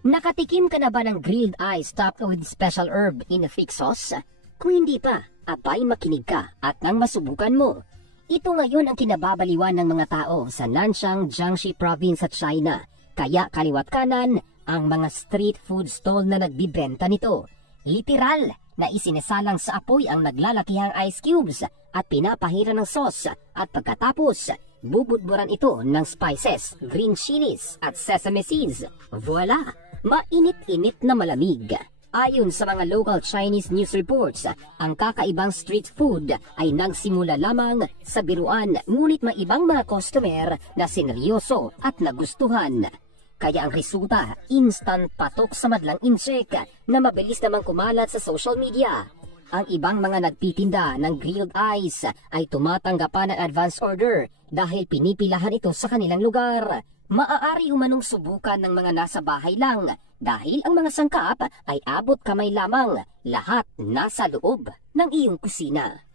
Nakatikim ka na ba ng grilled ice topped with special herb in a thick sauce? Kung hindi pa, abay makinig ka at nang masubukan mo. Ito ngayon ang kinababaliwan ng mga tao sa Nanxiang, Jiangxi Province sa China. Kaya kaliwat kanan ang mga street food stall na nagbibenta nito. Literal na isinasalang sa apoy ang naglalakihang ice cubes at pinapahira ng sauce at pagkatapos bubudburan ito ng spices, green chilies at sesame seeds. Voila! Mainit-init na malamig. Ayon sa mga local Chinese news reports, ang kakaibang street food ay nagsimula lamang sa biruan ngunit may ibang mga customer na sineryoso at nagustuhan. Kaya ang resulta, instant patok sa madlang incheck na mabilis namang kumalat sa social media. Ang ibang mga nagtitinda ng grilled ice ay tumatanggap pa ng advance order dahil pinipilahan ito sa kanilang lugar. Maaari umanong subukan ng mga nasa bahay lang dahil ang mga sangkap ay abot kamay lamang, lahat nasa loob ng iyong kusina.